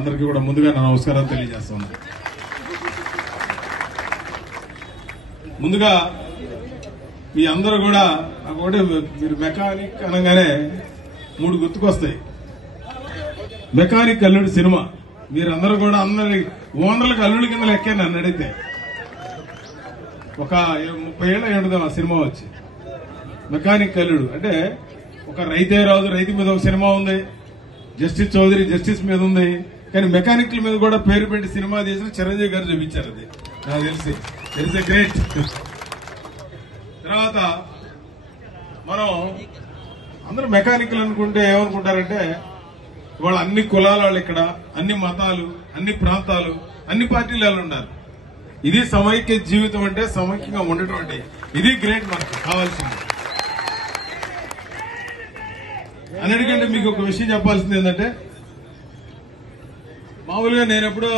అందరికీ కూడా ముందుగా నా నమస్కారాలు తెలియజేస్తున్నాను. ముందుగా మీ అందరూ కూడా ఒకటి మీరు మెకానిక్ అనగానే 3 గుర్తుకొస్తాయి. మెకానిక్ అల్లుడు సినిమా మీరందరూ కూడా అందరి ఓనర్లకు అల్లుడి కింద లెక్కే నన్ను అడిగితే ఒక 30 ఏళ్ళ ఏడుదాం ఆ సినిమా వచ్చి. మెకానిక్ అల్లుడు అంటే ఒక రైతే రాజు రైతు మీద ఒక సినిమా ఉంది, జస్టిస్ చౌదరి జస్టిస్ మీద ఉంది, కానీ మెకానిక్ల మీద కూడా పేరు పెట్టి సినిమా చేసిన చిరంజీవి గారు చూపించారు. అది నాకు తెలిసి గ్రేట్. తర్వాత మనం అందరూ మెకానికల్ అనుకుంటే ఏమనుకుంటారంటే ఇవాళ అన్ని కులాల వాళ్ళు ఇక్కడ, అన్ని మతాలు, అన్ని ప్రాంతాలు, అన్ని పార్టీలు వాళ్ళు ఉన్నారు. ఇది సమైక్య జీవితం అంటే సమైక్యంగా ఉండటం అంటే ఇది గ్రేట్ మనకు కావాల్సింది. అన్నిటికంటే మీకు ఒక విషయం చెప్పాల్సింది ఏంటంటే మామూలుగా నేను ఎప్పుడో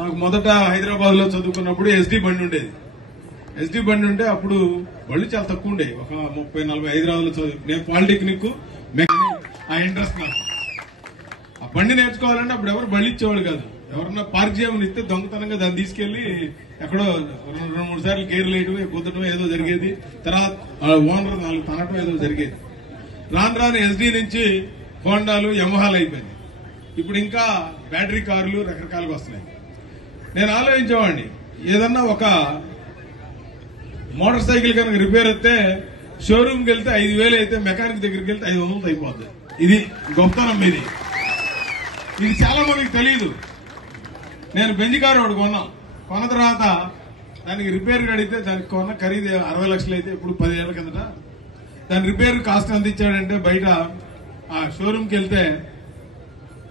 నాకు మొదట హైదరాబాద్ లో చదువుకున్నప్పుడు ఎస్డి బండి ఉండేది. ఎస్డి బండి ఉంటే అప్పుడు బళ్ళు చాలా తక్కువ ఉండేవి. ఒక 30-40 హైదరాబాద్ లో నేను పాలిటెక్నిక్ ఆ ఇంట్రెస్ట్ నాకు. ఆ బండి నేర్చుకోవాలంటే అప్పుడు ఎవరు బళ్ళు ఇచ్చేవాళ్ళు కాదు. ఎవరన్నా పార్క్ చేయమని ఇస్తే దొంగతనంగా దాన్ని తీసుకెళ్లి ఎక్కడో 2-3 సార్లు గేర్లు వేయడం కుదటం ఏదో జరిగేది. తర్వాత ఓనర్ 4 తనటం ఏదో జరిగేది. రాను ఎస్డి నుంచి హోండాలు యమహాలు అయిపోయింది. ఇప్పుడు ఇంకా బ్యాటరీ కార్లు రకరకాలుగా వస్తున్నాయి. నేను ఆలోచించేవాడిని ఏదన్నా ఒక మోటార్ సైకిల్ కనుక రిపేర్ అయితే షోరూమ్కి వెళ్తే 5,000 అయితే మెకానిక్ దగ్గరికి వెళ్తే 500 అయిపోద్ది. ఇది గొప్పతనం మీది. ఇది చాలా మందికి తెలియదు. నేను బెంజ్ కారు ఒకటి కొన్న తర్వాత దానికి రిపేర్ అడిగితే దానికి కొన్న ఖరీదు 60 లక్షలు అయితే ఇప్పుడు 10 ఏళ్ల కిందట దాని రిపేర్ కాస్ట్ ఎంత ఇచ్చాడంటే బయట ఆ షోరూమ్కి వెళ్తే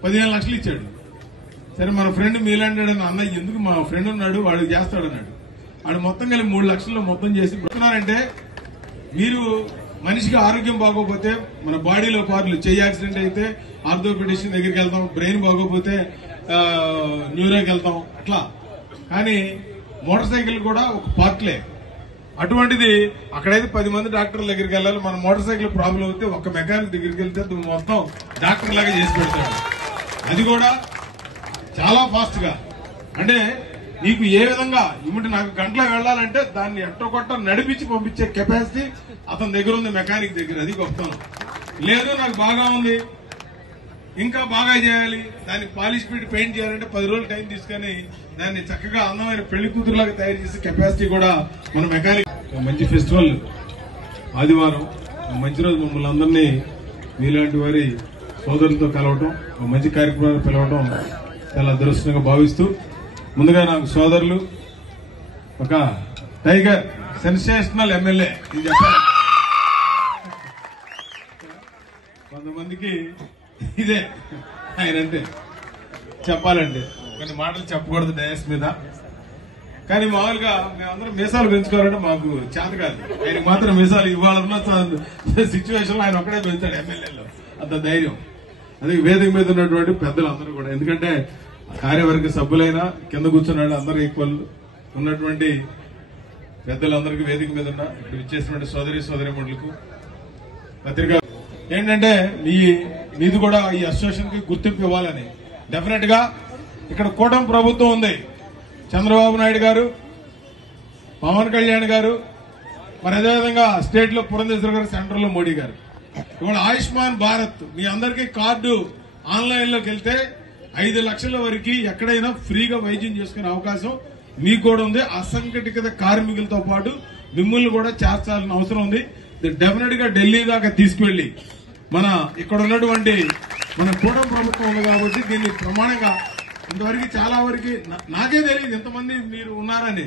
15 లక్షలు ఇచ్చాడు. సరే మన ఫ్రెండ్ మీలాంటాడు అన్న ఎందుకు మా ఫ్రెండ్ ఉన్నాడు వాడికి చేస్తాడన్నాడు. వాడు మొత్తం కలిపి 3 లక్షల్లో మొత్తం చేసి పెడుతున్నారంటే మీరు మనిషికి ఆరోగ్యం బాగోపోతే మన బాడీలో పార్ట్లు చెయ్యి యాక్సిడెంట్ అయితే ఆర్థోపెడిషన్ దగ్గరికి వెళ్తాం, బ్రెయిన్ బాగోపోతే న్యూరోకి వెళ్తాం అట్లా. కానీ మోటార్ సైకిల్ కూడా ఒక పార్ట్లే. అటువంటిది అక్కడైతే 10 మంది డాక్టర్ల దగ్గరికి వెళ్ళాలి. మన మోటార్ సైకిల్ ప్రాబ్లం అయితే ఒక మెకానిక్ దగ్గరికి వెళ్తే మొత్తం డాక్టర్ లాగా చేసి పెడతాడు. అది కూడా చాలా ఫాస్ట్ గా. అంటే నీకు ఏ విధంగా ఇమిటి నాకు గంటలో వెళ్లాలంటే దాన్ని ఎట్టొకొట్ట నడిపించి పంపించే కెపాసిటీ అతని దగ్గర ఉంది, మెకానిక్ దగ్గర. అది గొప్పతనం. లేదు నాకు బాగా ఉంది ఇంకా బాగా చేయాలి, దాన్ని పాలిష్ పెట్టి పెయింట్ చేయాలంటే 10 రోజులు టైం తీసుకుని దాన్ని చక్కగా అందమైన పెళ్లి కూతురులాగా తయారు చేసే కెపాసిటీ కూడా మన మెకానిక్. మంచి ఫెస్టివల్ ఆదివారం మంచి రోజు మమ్మల్ని అందరినీ మీలాంటి వారి సోదరులతో కలవటం, మంచి కార్యక్రమాలు పిలవటం చాలా అదృష్టంగా భావిస్తూ ముందుగా నాకు సోదరులు ఒక టైగర్ సెన్సేషనల్ ఎమ్మెల్యే ఇది చెప్పాలి. కొంతమందికి ఇదే ఆయన అంటే చెప్పాలంటే కొన్ని మాటలు చెప్పకూడదు డయాస్ మీద. కానీ మామూలుగా మేమందరం మీసాలు పెంచుకోవాలంటే మాకు చేత కాదు. ఆయనకి మాత్రం మీసాలు ఇవ్వాలన్న సిచ్యువేషన్ లో ఆయన ఒక్కడే పెంచాడు ఎమ్మెల్యేలో. అంత ధైర్యం. అదే వేదిక మీద ఉన్నటువంటి పెద్దలందరూ కూడా, ఎందుకంటే కార్యవర్గ సభ్యులైనా కింద కూర్చున్నాడు అందరూ ఈక్వల్ ఉన్నటువంటి పెద్దలందరికీ వేదిక మీద ఉన్న ఇప్పుడు ఇచ్చేసినటువంటి సోదరీమణులకు పత్రిక ఏంటంటే మీది కూడా ఈ అసోసియేషన్ కి గుర్తింపు ఇవ్వాలని. డెఫినెట్ గా ఇక్కడ కూటమి ప్రభుత్వం ఉంది. చంద్రబాబు నాయుడు గారు, పవన్ కళ్యాణ్ గారు, మరి అదేవిధంగా స్టేట్ లో పురంధేశ్వర్ గారు, సెంట్రల్ లో మోడీ గారు. ఇవాళ ఆయుష్మాన్ భారత్ మీ అందరికీ కార్డు ఆన్లైన్ లోకి వెళ్తే 5 లక్షల వరకు ఎక్కడైనా ఫ్రీగా వైద్యం చేసుకునే అవకాశం మీకు కూడా ఉంది. అసంఘటిత కార్మికులతో పాటు మిమ్మల్ని కూడా చేర్చాల్సిన అవసరం ఉంది. డెఫినెట్ గా ఢిల్లీ దాకా తీసుకువెళ్లి మన ఇక్కడ ఉన్నటువంటి మన కూటమి ప్రభుత్వం ఉంది కాబట్టి దీన్ని ప్రమాణంగా ఇంతవరకు చాలా వరకు నాకే తెలియదు ఎంతమంది మీరు ఉన్నారని.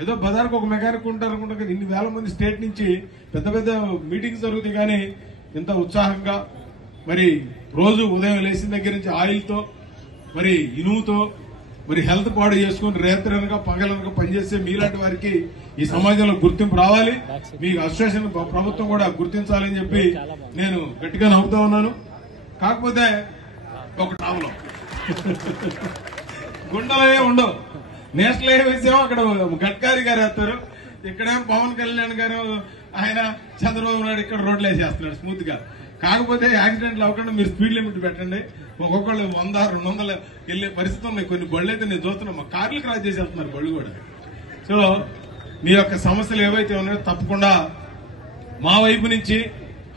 ఏదో బజార్కు ఒక మెకానిక్ ఉంటారనుకుంటా, ఇన్ని వేల మంది స్టేట్ నుంచి పెద్ద పెద్ద మీటింగ్స్ జరుగుతాయి. కానీ ఇంత ఉత్సాహంగా మరి రోజు ఉదయం లేచిన దగ్గర నుంచి ఆయిల్తో మరి ఇనుముతో మరి హెల్త్ పాడు చేసుకుని రేత్రనక పగలనక పనిచేసే మీలాంటి వారికి ఈ సమాజంలో గుర్తింపు రావాలి. మీ అసోసియేషన్ ప్రభుత్వం కూడా గుర్తించాలని చెప్పి నేను గట్టిగా నవ్వుతా ఉన్నాను. కాకపోతే ఒక టావులో గుండెలే ఉండవు. నేషనల్ హైవేస్ ఏమో అక్కడ గడ్కరీ గారు వేస్తారు, ఇక్కడేమో పవన్ కళ్యాణ్ గారు ఆయన చంద్రబాబు నాయుడు ఇక్కడ రోడ్లు వేసేస్తున్నాడు స్మూత్ గా. కాకపోతే యాక్సిడెంట్లు అవ్వకుండా మీరు స్పీడ్ లిమిట్ పెట్టండి. ఒక్కొక్కళ్ళు 100, 200 వెళ్లే పరిస్థితి ఉన్నాయి. కొన్ని బళ్ళు అయితే నేను చూస్తున్నా, మా కార్లు క్రాస్ చేసి వెళ్తున్నారు బళ్ళు కూడా. సో మీ యొక్క సమస్యలు ఏవైతే ఉన్నాయో తప్పకుండా మా వైపు నుంచి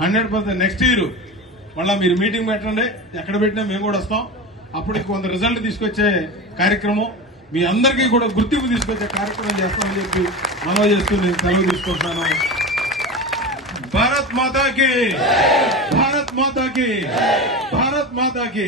100% నెక్స్ట్ ఇయర్ మళ్ళా మీరు మీటింగ్ పెట్టండి, ఎక్కడ పెట్టినా మేము కూడా వస్తాం. అప్పుడు కొంత రిజల్ట్ తీసుకొచ్చే కార్యక్రమం, మీ అందరికీ కూడా గుర్తింపు తీసుకొచ్చే కార్యక్రమం చేస్తామని చెప్పి మనవి చేస్తూ నేను సెలవు తీసుకుంటున్నాను. భారత్ మాతాకి, భారత్ మాతాకి, భారత్ మాతాకి.